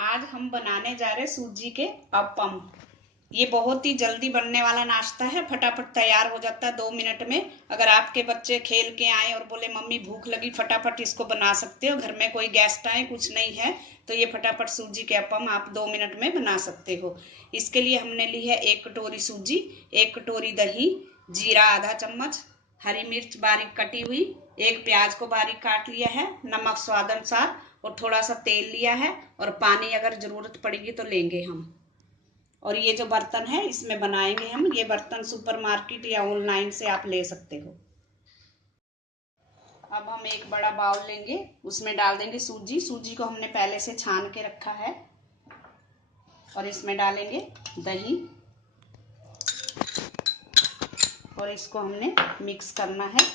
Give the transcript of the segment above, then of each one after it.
आज हम बनाने जा रहे हैं सूजी के अप्पम। ये बहुत ही जल्दी बनने वाला नाश्ता है, फटाफट तैयार हो जाता है 2 मिनट में। अगर आपके बच्चे खेल के आए और बोले मम्मी भूख लगी, फटाफट इसको बना सकते हो। घर में कोई गेस्ट आए, कुछ नहीं है तो ये फटाफट सूजी के अप्पम आप 2 मिनट में बना सकते हो। इसके लिए हमने ली है 1 कटोरी सूजी, 1 कटोरी दही, जीरा आधा चम्मच, हरी मिर्च बारीक कटी हुई, 1 प्याज को बारीक काट लिया है, नमक स्वाद अनुसार और थोड़ा सा तेल लिया है और पानी अगर जरूरत पड़ेगी तो लेंगे हम। और ये जो बर्तन है इसमें बनाएंगे हम। ये बर्तन सुपरमार्केट या ऑनलाइन से आप ले सकते हो। अब हम एक बड़ा बाउल लेंगे, उसमें डाल देंगे सूजी। सूजी को हमने पहले से छान के रखा है और इसमें डालेंगे दही और इसको हमने मिक्स करना है।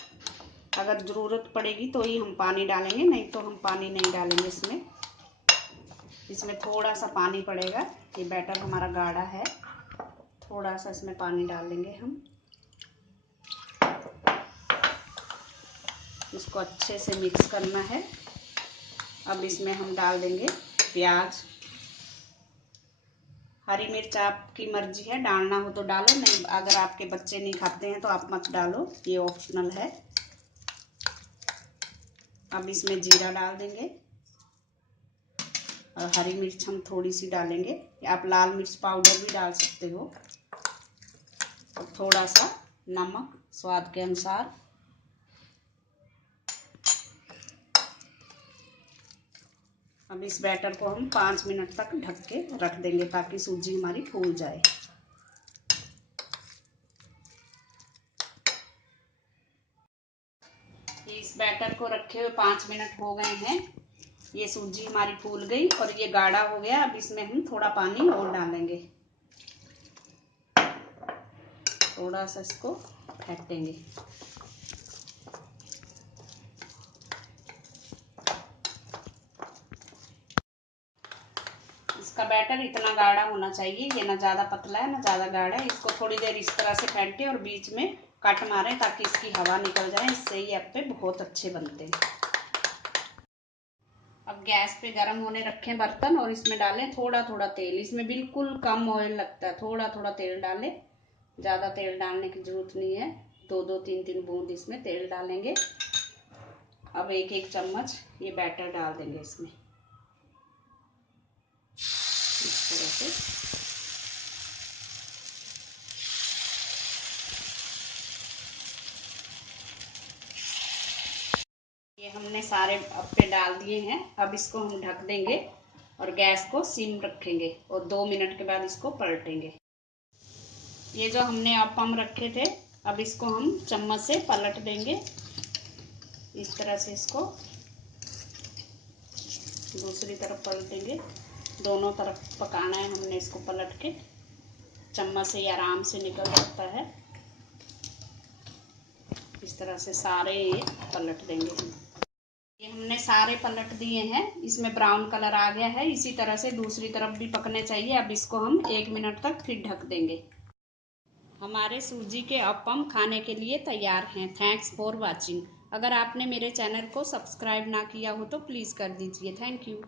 अगर ज़रूरत पड़ेगी तो ही हम पानी डालेंगे, नहीं तो हम पानी नहीं डालेंगे इसमें थोड़ा सा पानी पड़ेगा। ये बैटर हमारा गाढ़ा है, थोड़ा सा इसमें पानी डाल देंगे हम। इसको अच्छे से मिक्स करना है। अब इसमें हम डाल देंगे प्याज, हरी मिर्च आपकी मर्जी है, डालना हो तो डालो, नहीं अगर आपके बच्चे नहीं खाते हैं तो आप मत डालो, ये ऑप्शनल है। अब इसमें जीरा डाल देंगे और हरी मिर्च हम थोड़ी सी डालेंगे, आप लाल मिर्च पाउडर भी डाल सकते हो। और थोड़ा सा नमक स्वाद के अनुसार। अब इस बैटर को हम 5 मिनट तक ढक के रख देंगे ताकि सूजी हमारी फूल जाए। इस बैटर को रखे हुए 5 मिनट हो गए हैं। ये सूजी हमारी फूल गई और ये गाढ़ा हो गया। अब इसमें हम थोड़ा पानी और डालेंगे, थोड़ा सा इसको फेंटेंगे। इसका बैटर इतना गाढ़ा होना चाहिए, ये ना ज़्यादा पतला है ना ज़्यादा गाढ़ा है। इसको थोड़ी देर इस तरह से फेंटें और बीच में कट मारें ताकि इसकी हवा निकल जाए, इससे ये अप्पे बहुत अच्छे बनते हैं। अब गैस पे गरम होने रखें बर्तन और इसमें डालें थोड़ा थोड़ा तेल। इसमें बिल्कुल कम ऑयल लगता है, थोड़ा थोड़ा तेल डालें, ज़्यादा तेल डालने की जरूरत नहीं है। 2-2 3-3 बूंद इसमें तेल डालेंगे। अब 1-1 चम्मच ये बैटर डाल देंगे इसमें, इस तरह से। ये हमने सारे अप्पे डाल दिए हैं। अब इसको हम ढक देंगे और गैस को सिम रखेंगे और 2 मिनट के बाद इसको पलटेंगे। ये जो हमने अप्पम रखे थे, अब इसको हम चम्मच से पलट देंगे इस तरह से। इसको दूसरी तरफ पलटेंगे, दोनों तरफ पकाना है हमने इसको पलट के। चम्मच से आराम से निकल सकता है, इस तरह से सारे ये पलट देंगे। ये हमने सारे पलट दिए हैं, इसमें ब्राउन कलर आ गया है। इसी तरह से दूसरी तरफ भी पकने चाहिए। अब इसको हम 1 मिनट तक फिर ढक देंगे। हमारे सूजी के अप्पम खाने के लिए तैयार हैं। Thanks for watching. अगर आपने मेरे चैनल को सब्सक्राइब ना किया हो तो प्लीज़ कर दीजिए। Thank you.